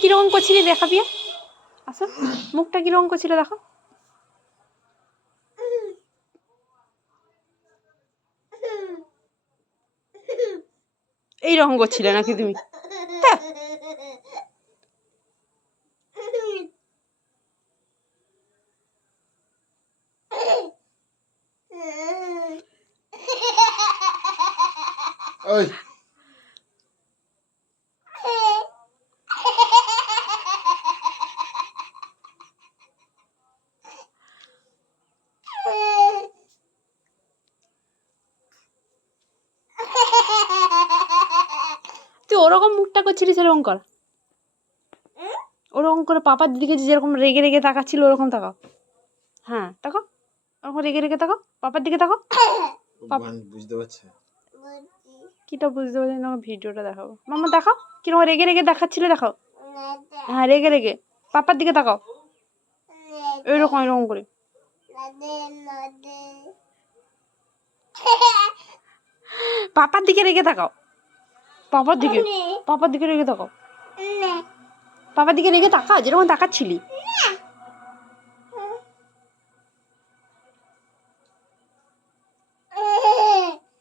কিরকম করছিলি দেখাবি? আসো, মুখটা কিরকম করছিল দেখো। এইরকম করছিলে নাকি তুমি? ওই তুই ওরকম মুখটা করছিলি সেরকম কর, ওরকম করে পাপার দিকে যেরকম রেগে রেগে তাকাচ্ছিল ওরকম তাকাও। হ্যাঁ তাকাও, ওরকম রেগে রেগে তাকাও, পাপার দিকে তাকাও। বুঝতে পারছে কিটা বুঝতে পারছি না, ভিডিওটা দেখাবো। মামা দেখাও কিরকম রেগে রেগে দেখাচ্ছিল, দেখাও। হ্যাঁ রেগে রেগে পাপার দিকে তাকাও, এরকম এরকম করে। পাপার দিকে রেগে তাকাও, পাপার দিকে, পাপার দিকে রেগে তাকাও, পাপার দিকে রেগে তাকাও যেরকম তাকাচ্ছিলি।